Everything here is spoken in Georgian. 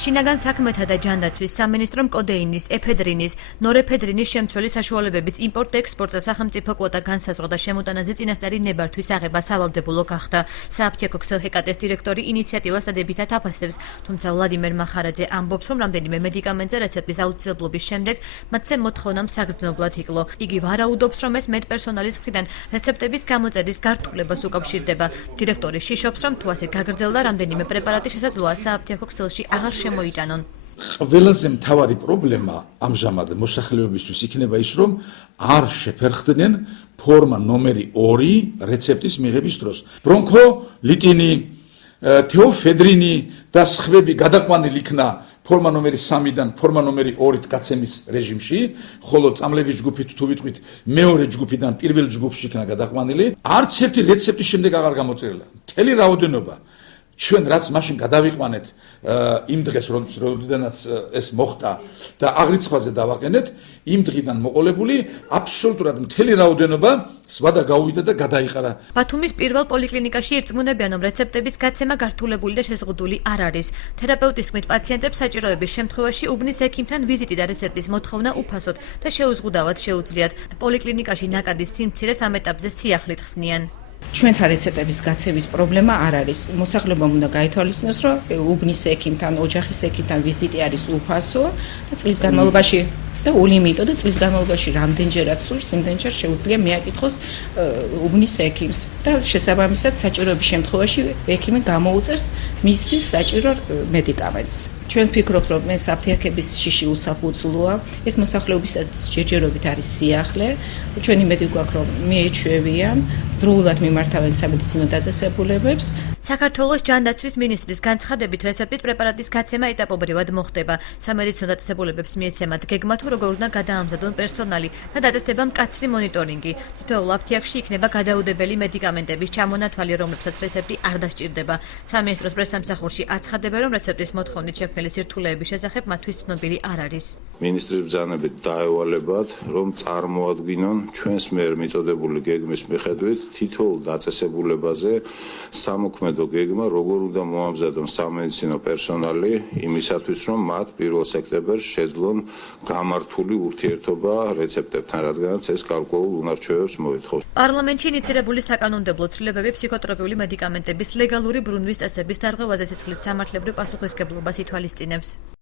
შინაგან საქმეთა და ჯანდაცვის სამინისტრომ კოდეინის, ეფედრინის, ნორეფედრინის შემცველი საშუალებების იმპორტ-ექსპორტზე სახელმწიფო კვოტა განსაზღვრა და შემოტანაზე წინასწარი ნებართვის აღება სავალდებულო გახდა. სააფთიაქო ქსელჰეკატეს დირექტორი ინიციატივას დადებითად აფასებს, თუმცა ვლადიმერ მახარაძე ამბობს, რომ რამდენიმე მედიკამენტზე რეცეპტის აუცილებლობის შემდეგ მათზე მოთხოვნა მსაგრძნობლად იკლო. იგი ვარაუდობს, რომ ეს მედპერსონალის მხრიდან რეცეპტების გამოწერის გართულებას უკავშირდება. დირექტორი შიშობს, რომ თუ ასე გაგრძელდა, რამდენიმე პრეპარატი შესაძლოა სააფთიაქო ქსელში აღარ შემოიტანონ. ყველაზე მთავარი პრობლემა ამჟამად მოსახლეობისთვის იქნება ის, რომ არ შეფერხდნენ ფორმა ნომერი 2 რეცეპტის მიღების დროს. ბრონქო ლიტინი, თეოფედრინი და სხვები გადაყვანილი იქნა ფორმა ნომერი 3-დან ფორმა ნომერი 2-ით გაცემის რეჟიმში, ხოლო წამლების ჯგუფით თუ ვიტყვით მეორე ჯგუფიდან პირველ ჯგუფში იქნა გადაყვანილი. არც ერთი რეცეპტი შემდეგ აღარ გამოწერილა. მთელი რაოდენობა ჩვენ რაც მაშინ გადავიყვანეთ იმ დღეს, როდესაც ეს მოხდა და აღრიცხვაზე დავაყენეთ, იმ დღიდან მოყოლებული აბსოლუტურად მთელი რაოდენობა სვადა გაუვიდა და გადაიყარა. ბათუმის პირველ პოლიკლინიკაში ირწმუნებიან, რომ რეცეპტების გაცემა გართულებული და შეზღუდული არ არის. თერაპევტის თქმით, პაციენტებს საჭიროების შემთხვევაში უბნის ექიმთან ვიზიტი და რეცეპტის მოთხოვნა უფასოდ და შეუზღუდავად შეუძლიათ. პოლიკლინიკაში ნაკადის სიმცირეს ამ ეტაპზე სიახლით ხსნიან. ჩვენთან რეცეპტების გაცემის პრობლემა არ არის. მოსახლეობამ უნდა გაითვალისწინოს, რომ უბნის ექიმთან, ოჯახის ექიმთან ვიზიტი არის უფასო და წლის განმავლობაში და ულიმიტო და წლის განმავლობაში რამდენჯერაც სურს, იმდენჯერ შეუძლია მიაკითხოს უბნის ექიმს და შესაბამისად საჭიროების შემთხვევაში ექიმი გამოუწერს მისთვის საჭირო მედიკამენტს. ჩვენ ვფიქრობთ, რომ ეს აფთიაქების შიში უსაფუძვლოა, ეს მოსახლეობისაც ჯერჯერობით არის სიახლე. ჩვენი იმედი გვაქვს, რომ მიეჩვევიან, დროულად მიმართავენ სამედიცინო დაწესებულებებს. საქართველოს ჯანდაცვის მინისტრის განცხადებით, რეცეპტით პრეპარატის გაცემა ეტაპობრივად მოხდება. სამედიცინო დაწესებულებებს მიეცემათ გეგმა თუ როგორ უნდა გადაამზადონ პერსონალი და დაწესდება მკაცრი მონიტორინგი. თითოეულ აფთიაქში იქნება გადაუდებელი მედიკამენტების ჩამონათვალი, რომლებსაც რეცეპტი არ დასჭირდება. სამინისტროს პრესსამსახურში აცხადებენ, რომ რეცეპტის მოთხოვნით შექმნილი სირთულეების შესახებ მათთვის ცნობილი არ არის. მინისტრის ბრძანებით დაევალებათ, რომ წარმოადგინონ ჩვენს მიერ მიწოდებული გეგმის მიხედვით თითოეულ დაწესებულებაზე სამოქმედო გეგმა, როგორ უნდა მოამზადონ სამედიცინო პერსონალი იმისათვის, რომ მათ 1 სექტემბერს შეძლონ გამართული ურთიერთობა რეცეპტებთან, რადგანაც ეს გარკვეულ უნარჩვევებს მოითხოვს. პარლამენტში ინიცირებული საკანონმდებლო ცვლილებები ფსიქოტროპიული მედიკამენტების ლეგალური ბრუნვის წესების დარღვევაზე სისხლის სამართლებრივ პასუხისმგებლობას ითვალისწინებს.